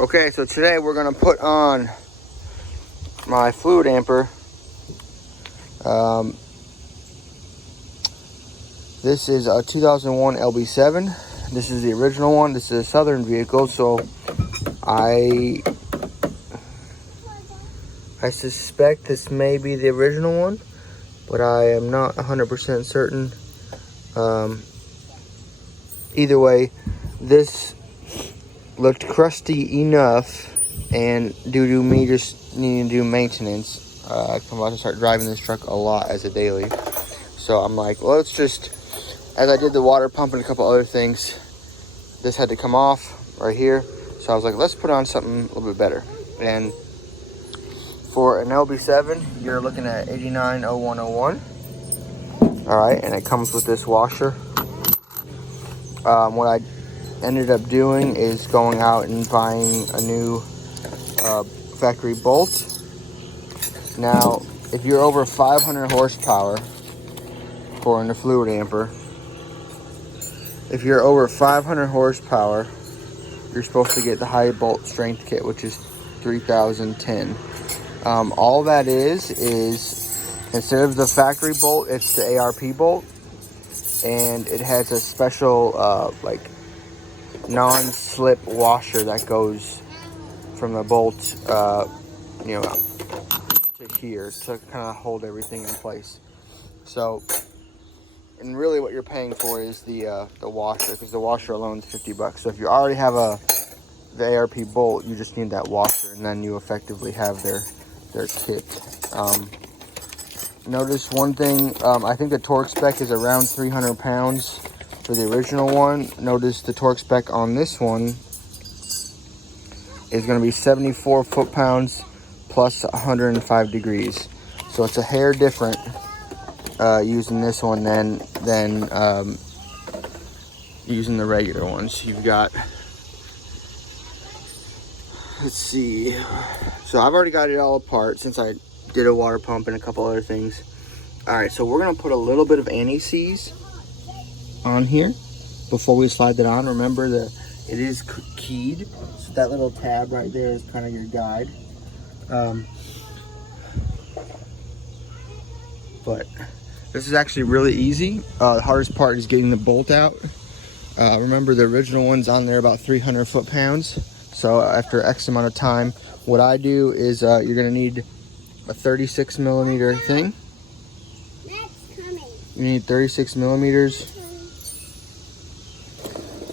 Okay, so today we're gonna put on my Fluidampr. This is a 2001 LB7. This is the original one. This is a Southern vehicle, so I suspect this may be the original one, but I am not 100% certain. Either way, this looked crusty enough, and due to me just needing to do maintenance, I'm about to start driving this truck a lot as a daily. So I'm like, well, let's just, as I did the water pump and a couple other things, this had to come off right here. So I was like, let's put on something a little bit better. And for an LB7, you're looking at 890101. All right, and it comes with this washer. What I ended up doing is going out and buying a new factory bolt. Now, if you're over 500 horsepower for the Fluidampr, if you're over 500 horsepower, you're supposed to get the high bolt strength kit, which is 3010. All that is instead of the factory bolt, it's the ARP bolt, and it has a special like non-slip washer that goes from the bolt, you know, to here to kind of hold everything in place. So, and really what you're paying for is the washer, because the washer alone is $50. So if you already have the ARP bolt, you just need that washer, and then you effectively have their kit. Notice one thing, I think the torque spec is around 300 pounds for the original one. Notice the torque spec on this one is going to be 74 foot-pounds plus 105 degrees. So it's a hair different using this one than using the regular ones. You've got, let's see, so I've already got it all apart since I did a water pump and a couple other things. All right, so we're gonna put a little bit of anti-seize on here before we slide that on. Remember that it is keyed, so that little tab right there is kind of your guide. But this is actually really easy. The hardest part is getting the bolt out. Remember, the original one's on there about 300 foot-pounds. So after X amount of time, what I do is you're gonna need a 36 millimeter thing. You need 36 millimeters.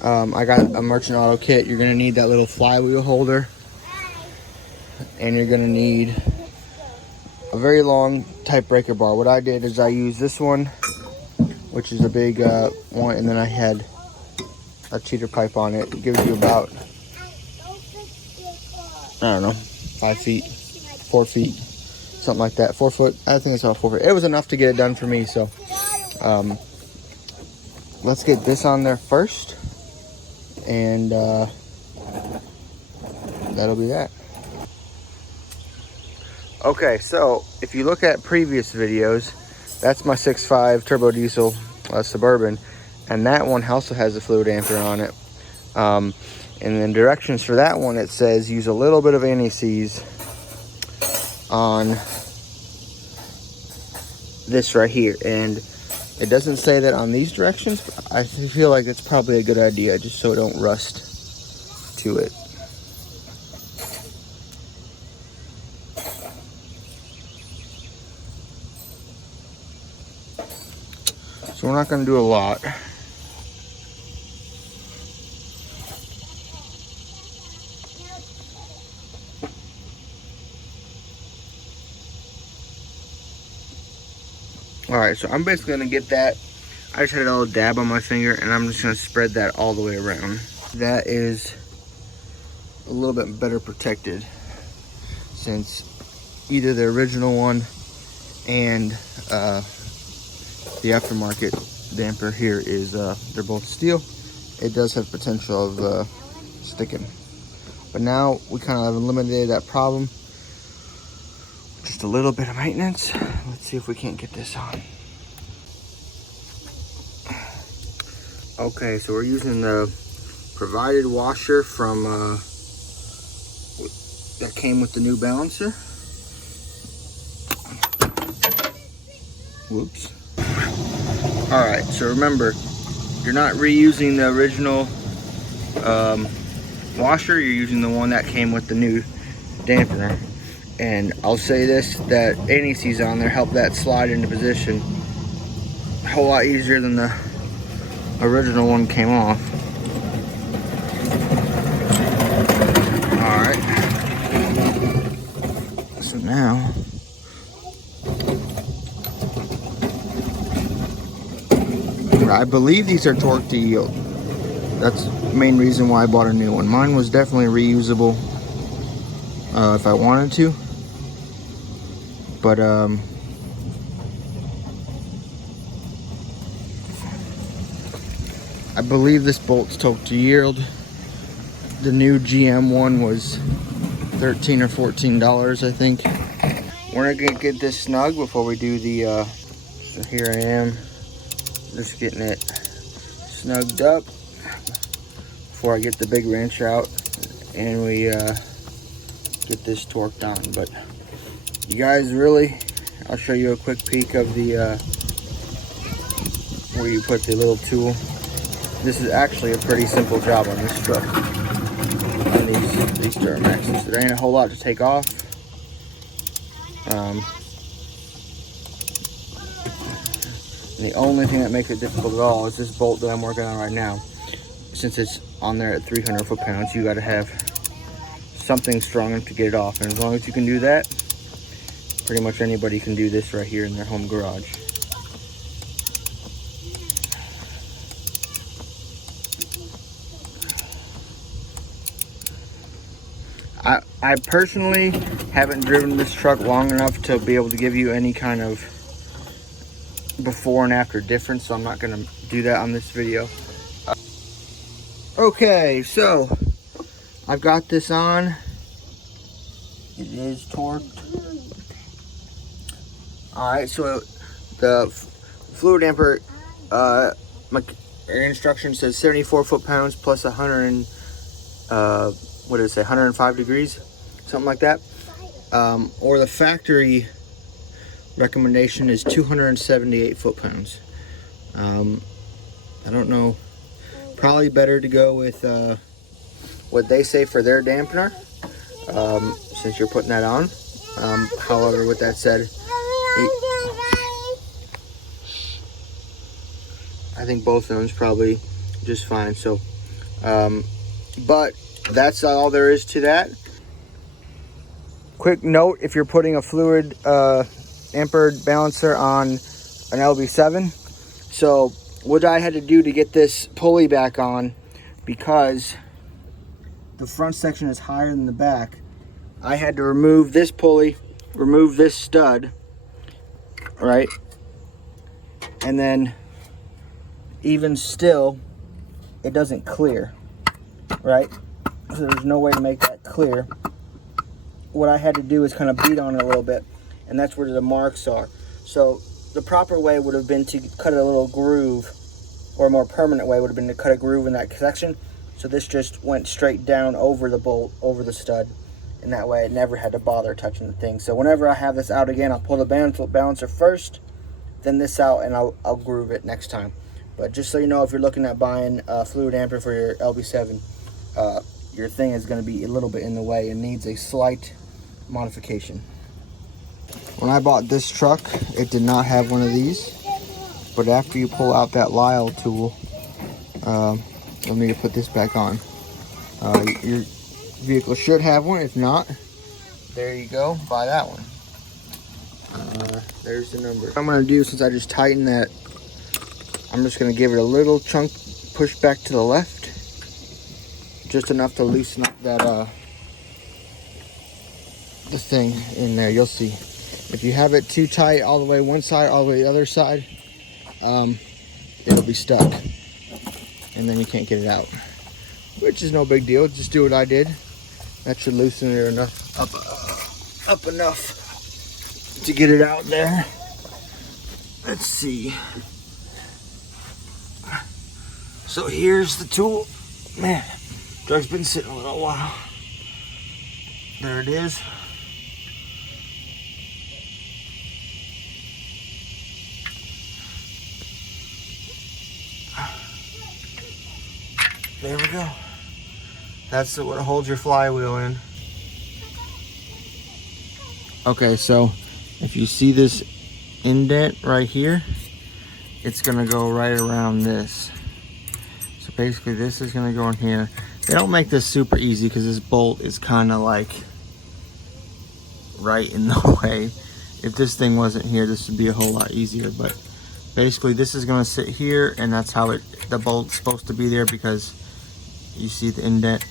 I got a Merchant Auto kit. You're gonna need that little flywheel holder, and you're gonna need a very long type breaker bar. What I did is I used this one, which is a big one, and then I had a cheater pipe on it. It gives you about, I don't know, 5 feet, 4 feet, something like that. 4 foot, I think it's about 4 foot. It was enough to get it done for me, so let's get this on there first, and that'll be that. Okay, so if you look at previous videos, that's my 6.5 turbo diesel Suburban, and that one also has a Fluidampr on it. And then directions for that one, it says use a little bit of anti-seize on this right here, and it doesn't say that on these directions, but I feel like it's probably a good idea just so it don't rust to it. So we're not going to do a lot. Alright, so I'm basically going to get that. I just had a little dab on my finger, and I'm just going to spread that all the way around. That is a little bit better protected, since either the original one and the aftermarket damper here is, they're both steel. It does have potential of sticking. But now we kind of eliminated that problem. Just a little bit of maintenance. Let's see if we can't get this on. Okay, so we're using the provided washer from that came with the new balancer. Whoops. Alright, so remember, you're not reusing the original washer, you're using the one that came with the new dampener. And I'll say this, that NECs on there help that slide into position a whole lot easier than the original one came off. Alright. So now I believe these are torque to yield. That's the main reason why I bought a new one. Mine was definitely reusable if I wanted to. But I believe this bolt's torque to yield. The new GM one was $13 or $14, I think. We're not gonna get this snug before we do the so here I am, just getting it snugged up before I get the big wrench out and we get this torqued on. But you guys, really, I'll show you a quick peek of the where you put the little tool. This is actually a pretty simple job on this truck, on these Duramaxes. There ain't a whole lot to take off. The only thing that makes it difficult at all is this bolt that I'm working on right now. Since it's on there at 300 foot-pounds, you got to have something strong enough to get it off. And as long as you can do that, pretty much anybody can do this right here in their home garage. I personally haven't driven this truck long enough to be able to give you any kind of before and after difference, so I'm not going to do that on this video. Okay, so I've got this on. It is torqued. Alright, so the Fluidampr my instruction says 74 foot-pounds plus 100 and what did it say, 105 degrees, something like that. Or the factory recommendation is 278 foot-pounds. I don't know, probably better to go with what they say for their dampener, since you're putting that on. However, with that said, I think both of them is probably just fine. So, but that's all there is to that. Quick note, if you're putting a Fluidampr balancer on an LB7, so what I had to do to get this pulley back on, because the front section is higher than the back, I had to remove this pulley, remove this stud, right? And then even still, it doesn't clear, right? So there's no way to make that clear. What I had to do is kind of beat on it a little bit, and that's where the marks are. So the proper way would have been to cut a little groove, or a more permanent way would have been to cut a groove in that section. So this just went straight down over the bolt, over the stud, and that way it never had to bother touching the thing. So whenever I have this out again, I'll pull the balancer first, then this out, and I'll groove it next time. But just so you know, if you're looking at buying a Fluidampr for your LB7, your thing is going to be a little bit in the way and needs a slight modification. When I bought this truck, it did not have one of these, but after you pull out that Lyle tool, you'll need to put this back on. Your vehicle should have one. If not, there you go, buy that one. There's the number. What I'm going to do, since I just tightened that, I'm just going to give it a little chunk push back to the left, just enough to loosen up that the thing in there. You'll see. If you have it too tight all the way one side, all the way the other side, it'll be stuck, and then you can't get it out, which is no big deal. Just do what I did. That should loosen it enough up enough to get it out there. Let's see. So here's the tool. Man, truck's been sitting a little while. There it is. There we go. That's what holds your flywheel in. Okay, so if you see this indent right here, it's gonna go right around this. So basically this is gonna go in here. They don't make this super easy because this bolt is kind of like right in the way. If this thing wasn't here, this would be a whole lot easier, but basically this is gonna sit here, and that's how the bolt's supposed to be there, because you see the indent.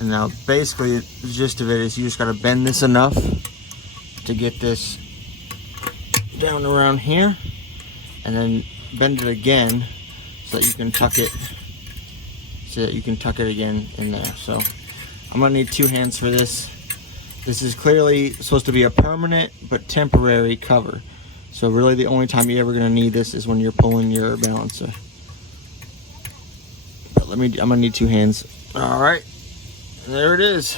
And now basically the gist of it is you just gotta bend this enough to get this down around here, and then bend it again so that you can tuck it, again in there. So I'm gonna need 2 hands for this. This is clearly supposed to be a permanent but temporary cover. So really the only time you're ever gonna need this is when you're pulling your balancer. But I'm gonna need 2 hands. All right, there it is.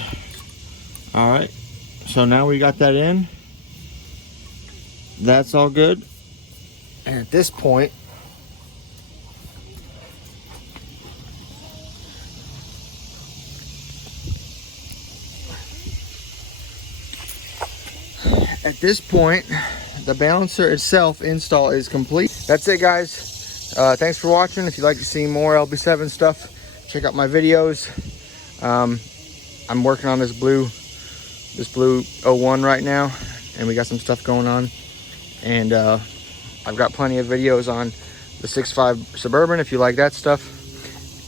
All right, so now we got that in. That's all good. And at this point, the balancer itself install is complete. That's it, guys. Thanks for watching. If you'd like to see more LB7 stuff, check out my videos. I'm working on this blue 01 right now, and we got some stuff going on. And I've got plenty of videos on the 6.5 Suburban if you like that stuff.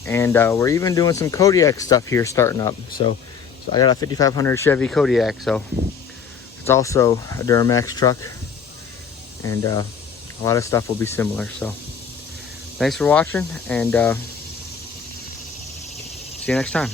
And we're even doing some Kodiak stuff here starting up. So I got a 5500 Chevy Kodiak, so it's also a Duramax truck, and a lot of stuff will be similar. So thanks for watching, and see you next time.